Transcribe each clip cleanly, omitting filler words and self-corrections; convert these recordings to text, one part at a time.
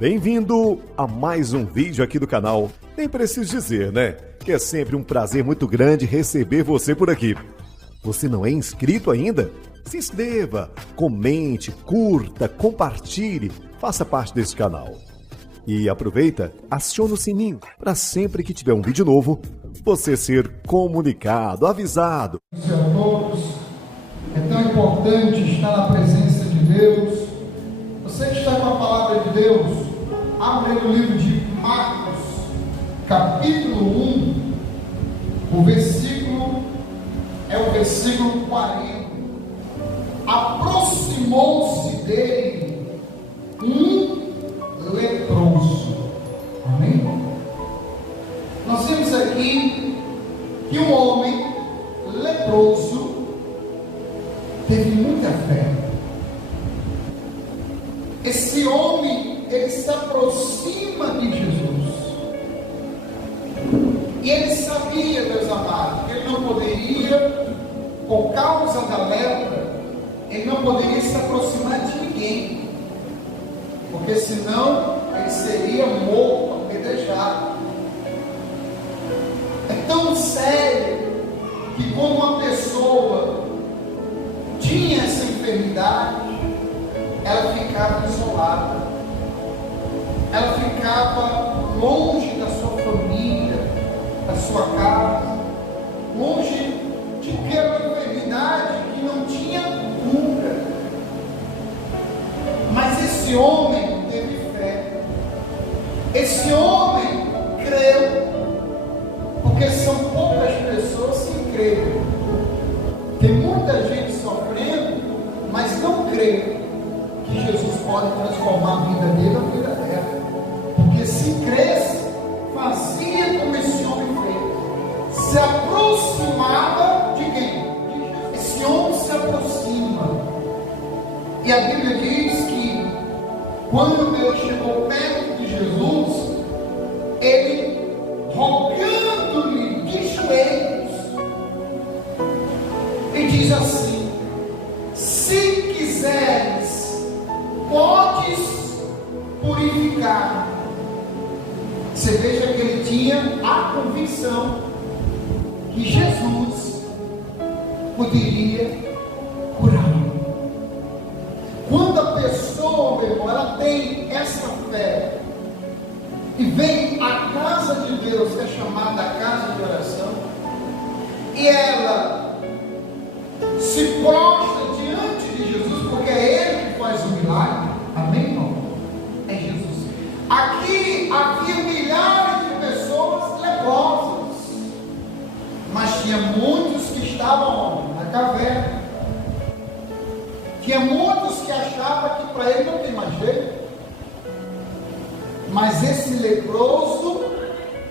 Bem-vindo a mais um vídeo aqui do canal. Nem preciso dizer, né? Que é sempre um prazer muito grande receber você por aqui. Você não é inscrito ainda? Se inscreva, comente, curta, compartilhe, faça parte desse canal. E aproveita, aciona o sininho para sempre que tiver um vídeo novo, você ser comunicado, avisado. A todos, é tão importante estar na presença de Deus. Você que está com a palavra de Deus, abre no livro de Marcos, capítulo 1, o versículo é o versículo 40. Aproximou-se dele um leproso. Amém? Nós temos aqui que um homem leproso teve muita fé. Esse homem, ele se aproxima de Jesus. E ele sabia, meus amados, que ele não poderia, por causa da lepra, ele não poderia se aproximar de ninguém, porque senão ele seria morto, apedrejado. É tão sério que quando uma pessoa tinha essa enfermidade, ela ficava isolada, ela ficava longe da sua família, da sua casa, longe de ter uma enfermidade que não tinha cura. Mas esse homem teve fé, esse homem creu, porque são poucas pessoas que creem. Tem muita gente sofrendo, mas não crê que Jesus pode transformar a vida dele ou a vida dela. Porque se cresce, fazia como esse homem fez. Se aproximava de quem? Esse homem se aproxima. E a Bíblia diz que quando Deus chegou perto de Jesus, ele, rogando-lhe de joelhos, e diz assim: se quiseres, podes purificar. Você veja que ele tinha a convicção que Jesus poderia curá-lo. Quando a pessoa, meu irmão, ela tem essa fé e vem à casa de Deus, que é chamada a casa de oração, e ela se prostra diante de Jesus, porque é Ele que faz o milagre. Amém, irmão? É Jesus. Aqui havia milhares de pessoas leprosas, mas tinha muitos que estavam na caverna. Tinha muitos que achavam que para ele não tem mais jeito. Mas esse leproso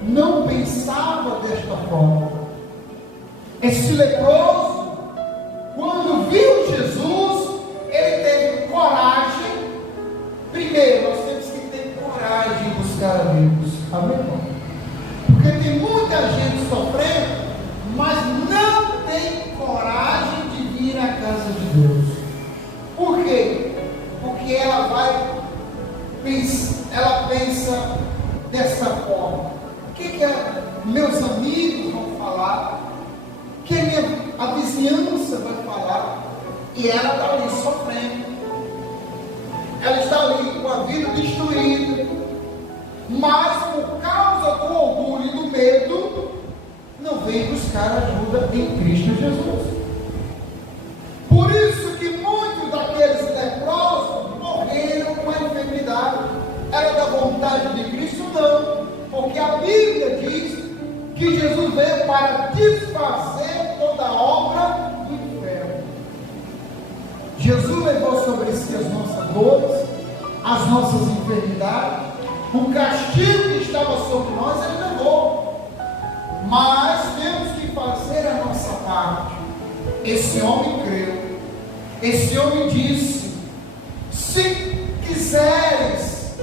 não pensava desta forma. Esse leproso, quando viu Jesus, ele teve coragem. Primeiro, nós temos que ter coragem de buscar a Deus. Amém, irmão? Porque tem muita gente sofrendo, mas não tem coragem de vir à casa de Deus. Por quê? Porque ela pensa dessa forma: o que meus amigos vão falar? O que a vizinhança vai falar? E ela está ali sofrendo, ela está ali com a vida destruída, mas por causa do orgulho e do medo, não vem buscar ajuda em Cristo Jesus. Por isso que muitos daqueles leprosos morreram com a enfermidade. Era da vontade de Cristo? Não, porque a Bíblia diz que Jesus veio para desfazer toda a obra do inferno. Jesus levou sobre si as nossas dores, as nossas enfermidades, o castigo que estava sobre nós, ele levou. Mas temos que fazer a nossa parte. Esse homem creu. Esse homem disse: se quiseres,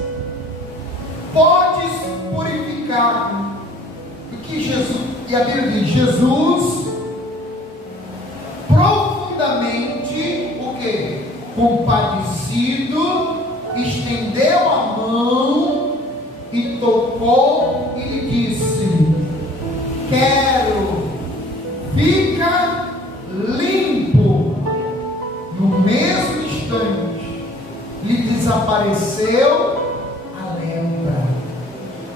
podes purificar. E que Jesus, e a Bíblia diz, Jesus profundamente, o que? Compadecido, estendeu a mão desapareceu a lepra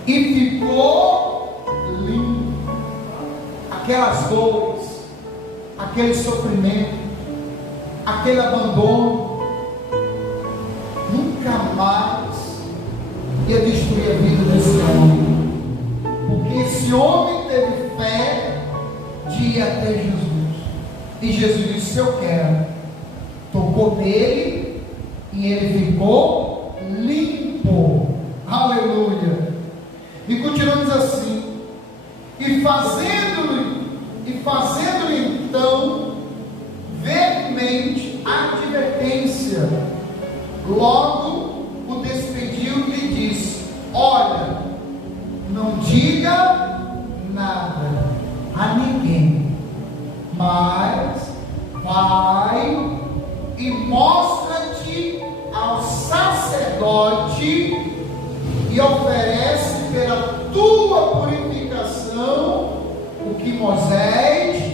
e ficou limpo. Aquelas dores, aquele sofrimento, aquele abandono, nunca mais ia destruir a vida desse homem, porque esse homem teve fé de ir até Jesus, e Jesus disse: eu quero. Tocou nele e ele ficou limpo. Aleluia. E continuamos assim, e fazendo-lhe então veemente advertência, logo o despediu e lhe disse: olha, não diga nada a ninguém, mas vai e mostra-te ao sacerdote e oferece pela tua purificação o que Moisés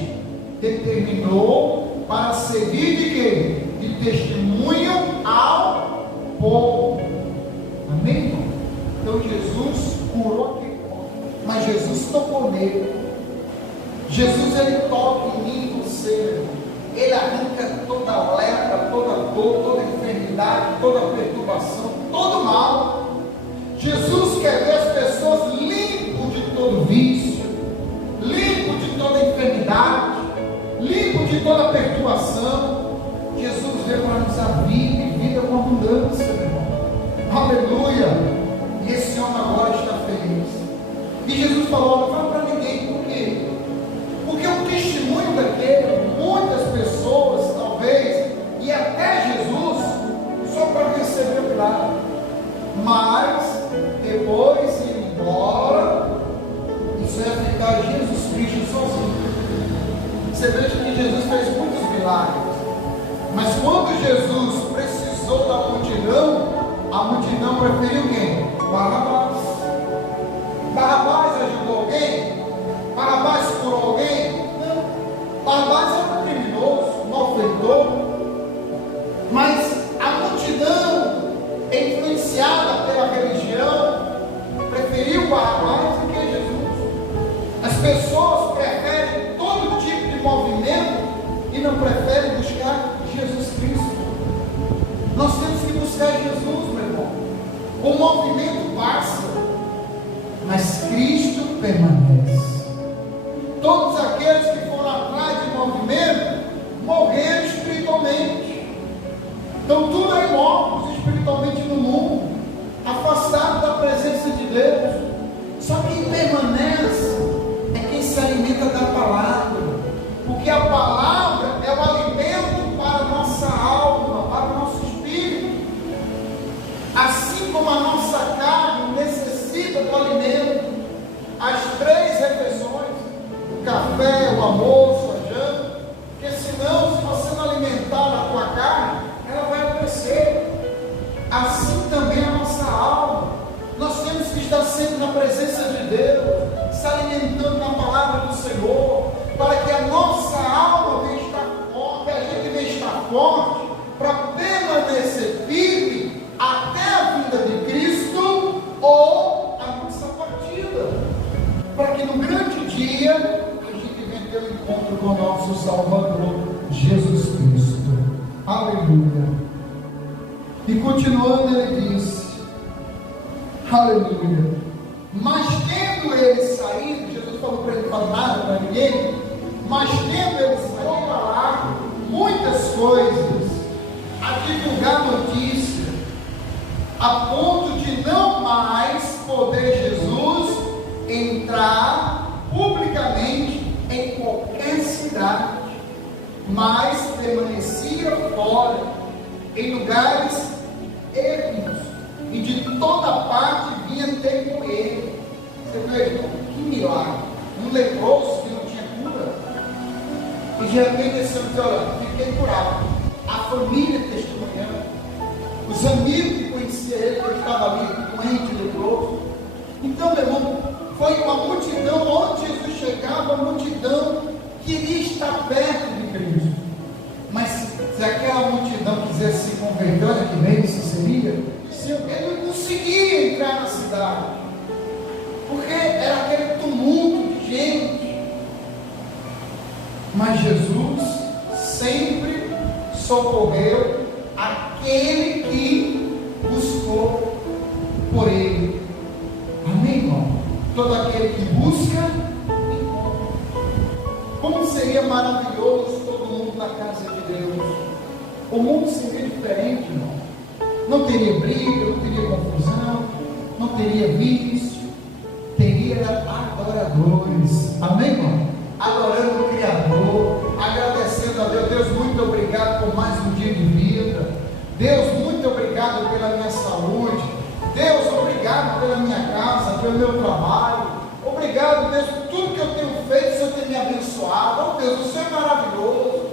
determinou para servir de quê? De testemunho ao povo. Amém? Então Jesus curou aquele homem, mas Jesus tocou nele. Jesus, ele toca em mim e você, irmão. Ele arranca toda a lepra, toda a dor, toda a enfermidade, toda a perturbação, todo o mal. Jesus quer ver as pessoas limpas de todo vício, limpo de toda enfermidade, limpo de toda perturbação. Jesus veio para nos dar vida e vida com abundância, meu irmão. Aleluia! E esse homem agora está feliz. E Jesus falou: não fala para ninguém. Por quê? Porque o testemunho daquele, muitas pessoas talvez, e até Jesus, só para receber o milagre, mas depois ir embora, isso ia ficar Jesus Cristo sozinho. Você veja que Jesus fez muitos milagres, mas quando Jesus precisou da multidão, a multidão preferiu quem? Barrabás. Barrabás ajudou alguém? Barrabás curou alguém? Não. Barrabás era um criminoso, um malfeitor. Mas a multidão, influenciada pela religião, preferiu Barrabás do que Jesus. As pessoas preferem todo tipo de movimento e não preferem buscar Jesus Cristo. Nós temos que buscar Jesus, meu irmão. O movimento passa, mas Cristo permanece. Todos aqueles que foram atrás de movimento morreram espiritualmente. Então tudo é mortos espiritualmente no mundo, afastado da presença de Deus. Só quem permanece é quem se alimenta da palavra, porque a palavra é o alimento para a nossa alma, para o nosso espírito. Assim como a nossa carne necessita do alimento, as 3 refeições, o café, o almoço, a janta, porque senão, se você não alimentar a tua carne, ela vai adoecer. Assim também a nossa alma. Nós temos que estar sempre na presença de Deus, se alimentando na palavra do Senhor, para que a nossa alma venha estar forte, a gente venha estar forte, para permanecer firme até a vinda de Cristo ou a nossa partida, para que no grande dia a gente venha ter um encontro com o nosso Salvador Jesus Cristo. Aleluia. E continuando, ele disse: aleluia. Mas tendo ele saído, Jesus falou para ele: não fala nada para ninguém. Mas tendo ele saído, falar muitas coisas, a divulgar notícia, a ponto de não mais poder Jesus entrar publicamente em qualquer cidade, mas permanecia fora, em lugares ermos, e de toda parte vinha ter com ele. Você vê, que milagre! Um leproso que não tinha cura, e de repente esse homem diz: olha, fiquei curado. A família testemunhando, os amigos que conheciam ele, que ele estava ali doente, leproso. Então, meu irmão, foi uma multidão, onde Jesus chegava, a multidão queria estar perto de Cristo. Mas se aquela multidão quisesse se converter, olha que bem isso seria, se conseguia entrar na cidade, porque era aquele tumulto de gente. Mas Jesus sempre socorreu aquele que buscou por Ele. Amém, irmão? Todo aquele que busca, encontra. Como seria maravilhoso todo mundo na casa de Deus. O mundo seria diferente, irmão. Não teria briga, não teria confusão, não teria vício, teria adoradores. Amém, irmão? Adorando o Criador, agradecendo a Deus. Deus, muito obrigado por mais um dia de vida. Deus, muito obrigado pela minha saúde. Deus, obrigado pela minha casa, pelo meu trabalho. Obrigado, Deus, por tudo que eu tenho feito, o Senhor tem me abençoado. Oh Deus, o Senhor é maravilhoso.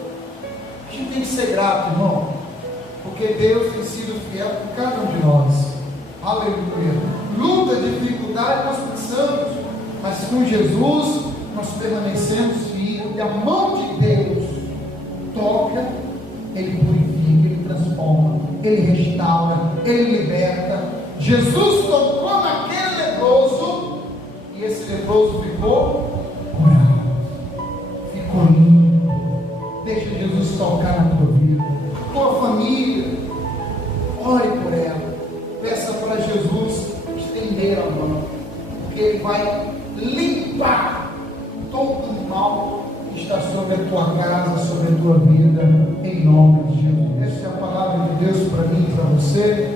A gente tem que ser grato, irmão, porque Deus tem sido fiel com cada um de nós. Aleluia. Luta, dificuldade nós passamos, mas com Jesus nós permanecemos firmes, porque a mão de Deus toca, Ele purifica, Ele transforma, Ele restaura, Ele liberta. Jesus tocou naquele leproso e esse leproso ficou curado, ficou limpo. Deixa Jesus tocar na tua vida, tua família. Ore por ela, peça para Jesus estender a mão, porque Ele vai limpar todo o mal que está sobre a tua casa, sobre a tua vida, em nome de Jesus. Essa é a palavra de Deus para mim e para você.